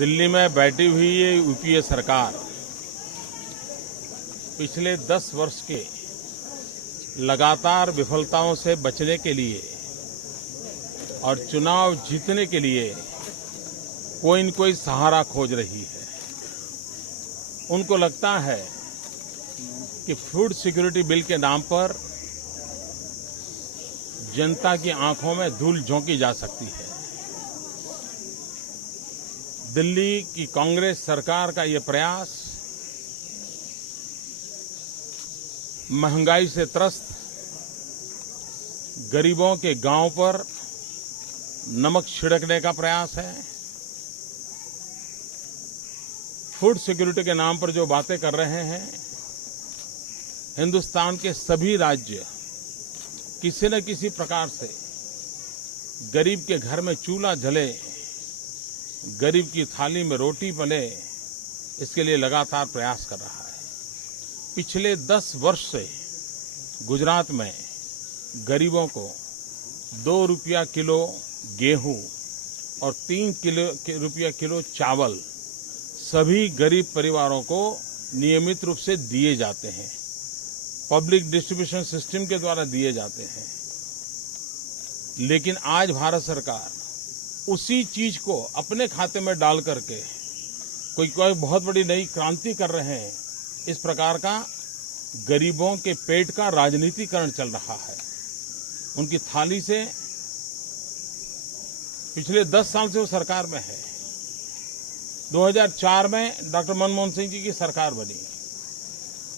दिल्ली में बैठी हुई ये यूपीए सरकार पिछले 10 वर्ष के लगातार विफलताओं से बचने के लिए और चुनाव जीतने के लिए कोई न कोई सहारा खोज रही है। उनको लगता है कि फूड सिक्योरिटी बिल के नाम पर जनता की आंखों में धूल झोंकी जा सकती है। दिल्ली की कांग्रेस सरकार का ये प्रयास महंगाई से त्रस्त गरीबों के गांव पर नमक छिड़कने का प्रयास है। फूड सिक्योरिटी के नाम पर जो बातें कर रहे हैं, हिंदुस्तान के सभी राज्य किसी न किसी प्रकार से गरीब के घर में चूल्हा जले, गरीब की थाली में रोटी पले, इसके लिए लगातार प्रयास कर रहा है। पिछले 10 वर्ष से गुजरात में गरीबों को 2 रुपया किलो गेहूं और 3 रुपया किलो चावल सभी गरीब परिवारों को नियमित रूप से दिए जाते हैं। पब्लिक डिस्ट्रीब्यूशन सिस्टम के द्वारा दिए जाते हैं। लेकिन आज भारत सरकार उसी चीज को अपने खाते में डाल करके कोई बहुत बड़ी नई क्रांति कर रहे हैं। इस प्रकार का गरीबों के पेट का राजनीतिकरण चल रहा है। उनकी थाली से पिछले 10 साल से वो सरकार में है। 2004 में डॉक्टर मनमोहन सिंह जी की सरकार बनी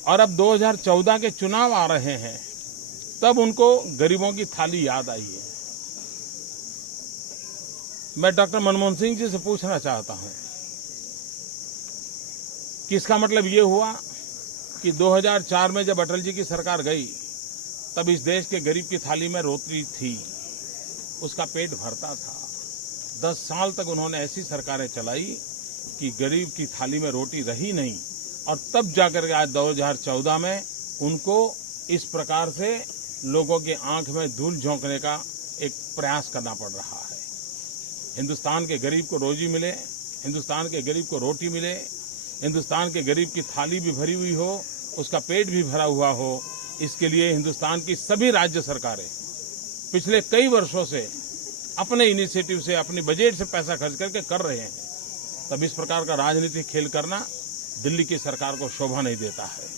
और अब 2014 के चुनाव आ रहे हैं, तब उनको गरीबों की थाली याद आई है। मैं डॉक्टर मनमोहन सिंह जी से पूछना चाहता हूं कि इसका मतलब ये हुआ कि 2004 में जब अटल जी की सरकार गई, तब इस देश के गरीब की थाली में रोटी थी, उसका पेट भरता था। 10 साल तक उन्होंने ऐसी सरकारें चलाई कि गरीब की थाली में रोटी रही नहीं, और तब जाकर के आज 2014 में उनको इस प्रकार से लोगों की आंख में धूल झोंकने का एक प्रयास करना पड़ रहा है। हिंदुस्तान के गरीब को रोजी मिले, हिंदुस्तान के गरीब को रोटी मिले, हिंदुस्तान के गरीब की थाली भी भरी हुई हो, उसका पेट भी भरा हुआ हो, इसके लिए हिंदुस्तान की सभी राज्य सरकारें पिछले कई वर्षों से अपने इनिशिएटिव से, अपनी बजट से पैसा खर्च करके कर रहे हैं। तब इस प्रकार का राजनीतिक खेल करना दिल्ली की सरकार को शोभा नहीं देता है।